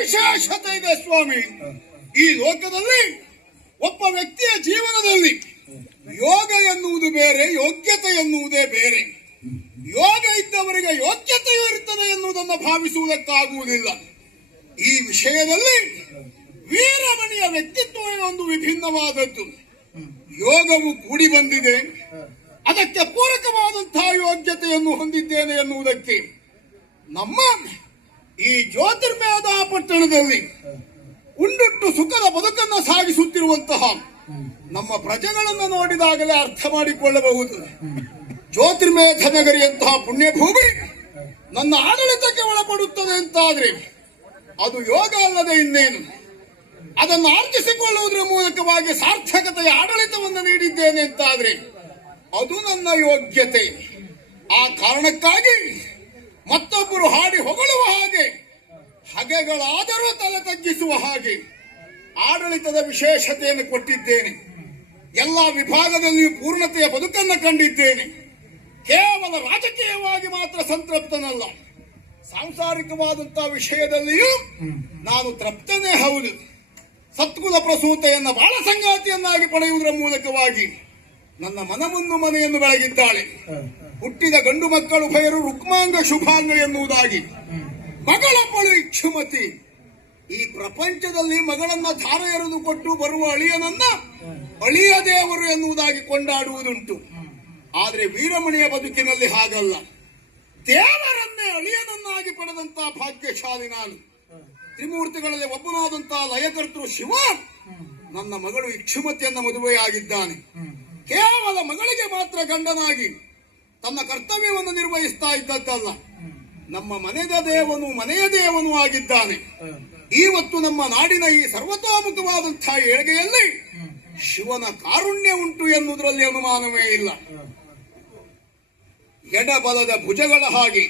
ವಿಶೇಷತೆ ಇದೆ ಸ್ವಾಮಿ. ಈ ಲೋಕದಲ್ಲಿ ಒಬ್ಬ ವ್ಯಕ್ತಿಯ ಜೀವನದಲ್ಲಿ ಯೋಗ ಎನ್ನುವುದು ಬೇರೆ, ಯೋಗ್ಯತೆ ಎನ್ನುವುದೇ ಬೇರೆ. ಯೋಗ ಇದ್ದವರಿಗೆ ಯೋಗ್ಯತೆಯೂ ಇರುತ್ತದೆ ಎನ್ನುವುದನ್ನು ಭಾವಿಸುವುದಕ್ಕಾಗುವುದಿಲ್ಲ. ಈ ವಿಷಯದಲ್ಲಿ ವೀರಮಣಿಯ ವ್ಯಕ್ತಿತ್ವವೇ ಒಂದು ವಿಭಿನ್ನವಾದದ್ದು. ಯೋಗವು ಕೂಡಿ ಬಂದಿದೆ, ಅದಕ್ಕೆ ಪೂರಕವಾದಂತಹ ಯೋಗ್ಯತೆಯನ್ನು ಹೊಂದಿದ್ದೇನೆ ಎನ್ನುವುದಕ್ಕೆ ನಮ್ಮ ಈ ಜ್ಯೋತಿರ್ಮಯದ ಪಟ್ಟಣದಲ್ಲಿ ಉಂಡುಟ್ಟು ಸುಖದ ಬದುಕನ್ನು ಸಾಗಿಸುತ್ತಿರುವಂತಹ ನಮ್ಮ ಪ್ರಜೆಗಳನ್ನು ನೋಡಿದಾಗಲೇ ಅರ್ಥ ಮಾಡಿಕೊಳ್ಳಬಹುದು. ಜ್ಯೋತಿರ್ಮಯ ನಗರಿಯಂತಹ ಪುಣ್ಯಭೂಮಿ ನನ್ನ ಆಡಳಿತಕ್ಕೆ ಒಳಪಡುತ್ತದೆ ಅಂತಾದ್ರೆ ಅದು ಯೋಗ ಅಲ್ಲದೆ ಇನ್ನೇನು. ಅದನ್ನು ಆರ್ಜಿಸಿಕೊಳ್ಳುವುದರ ಮೂಲಕವಾಗಿ ಸಾರ್ಥಕತೆಯ ಆಡಳಿತವನ್ನು ನೀಡಿದ್ದೇನೆ ಅಂತಾದ್ರೆ ಅದು ನನ್ನ ಯೋಗ್ಯತೆ. ಆ ಕಾರಣಕ್ಕಾಗಿ ಮತ್ತೊಬ್ಬರು ಹಾಡಿ ಹೊಗಳುವ ಹಾಗೆ, ಹಗೆಗಳಾದರೂ ತಲೆ ತಗ್ಗಿಸುವ ಹಾಗೆ ಆಡಳಿತದ ವಿಶೇಷತೆಯನ್ನು ಕೊಟ್ಟಿದ್ದೇನೆ. ಎಲ್ಲಾ ವಿಭಾಗದಲ್ಲಿಯೂ ಪೂರ್ಣತೆಯ ಬದುಕನ್ನು ಕಂಡಿದ್ದೇನೆ. ಕೇವಲ ರಾಜಕೀಯವಾಗಿ ಮಾತ್ರ ಸಂತೃಪ್ತನಲ್ಲ, ಸಾಂಸಾರಿಕವಾದಂತಹ ವಿಷಯದಲ್ಲಿಯೂ ನಾನು ತೃಪ್ತನೇ ಹೌದು. ಸತ್ಕುಲ ಪ್ರಸೂತೆಯನ್ನ ಬಾಳ ಸಂಗಾತಿಯನ್ನಾಗಿ ಪಡೆಯುವುದರ ಮೂಲಕವಾಗಿ ನನ್ನ ಮನಮುಂದು ಮನೆಯನ್ನು ಬೆಳಗಿದ್ದಾಳೆ. ಹುಟ್ಟಿದ ಗಂಡು ಮಕ್ಕಳು ಭಯರು ರುಕ್ಮಾಂಗ ಶುಭಾಂಗ ಎನ್ನುವುದಾಗಿ ಮಗಳಪ್ಪಳು ಇಕ್ಷುಮತಿ. ಈ ಪ್ರಪಂಚದಲ್ಲಿ ಮಗಳನ್ನ ಧಾರೆ ಎರೆದು ಕೊಟ್ಟು ಬರುವ ಅಳಿಯನನ್ನ ಅಳಿಯ ದೇವರು ಎನ್ನುವುದಾಗಿ ಕೊಂಡಾಡುವುದುಂಟು. ಆದರೆ ವೀರಮಣಿಯ ಬದುಕಿನಲ್ಲಿ ಹಾಗಲ್ಲ. ದೇವರನ್ನೇ ಅಳಿಯನನ್ನಾಗಿ ಪಡೆದಂತಹ ಭಾಗ್ಯಶಾಲಿ ನಾನು. ತ್ರಿಮೂರ್ತಿಗಳಲ್ಲಿ ಒಬ್ಬನಾದಂತಹ ಲಯಕರ್ತೃ ಶಿವ ನನ್ನ ಮಗಳು ಇಕ್ಷುಮತಿಯನ್ನ ಮದುವೆಯಾಗಿದ್ದಾನೆ. ಕೇವಲ ಮಗಳಿಗೆ ಮಾತ್ರ ಗಂಡನಾಗಿ ತನ್ನ ಕರ್ತವ್ಯವನ್ನು ನಿರ್ವಹಿಸ್ತಾ ಇದ್ದದ್ದಲ್ಲ, ನಮ್ಮ ಮನೆಯ ದೇವನು ಆಗಿದ್ದಾನೆ. ಇವತ್ತು ನಮ್ಮ ನಾಡಿನ ಈ ಸರ್ವತೋಮುಖವಾದಂತಹ ಏಳಿಗೆಯಲ್ಲಿ ಶಿವನ ಕಾರುಣ್ಯ ಉಂಟು ಎನ್ನುವುದರಲ್ಲಿ ಅನುಮಾನವೇ ಇಲ್ಲ. ಎಡಬಲದ ಭುಜಗಳ ಹಾಗೆ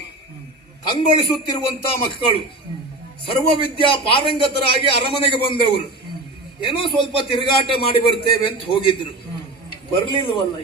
ಕಂಗೊಳಿಸುತ್ತಿರುವಂತಹ ಮಕ್ಕಳು ಸರ್ವವಿದ್ಯಾ ಪಾರಂಗತರಾಗಿ ಅರಮನೆಗೆ ಬಂದವರು. ಏನೋ ಸ್ವಲ್ಪ ತಿರುಗಾಟ ಮಾಡಿ ಬರ್ತೇವೆ ಅಂತ ಹೋಗಿದ್ರು, ಬರ್ಲಿಲ್ವಲ್ಲ.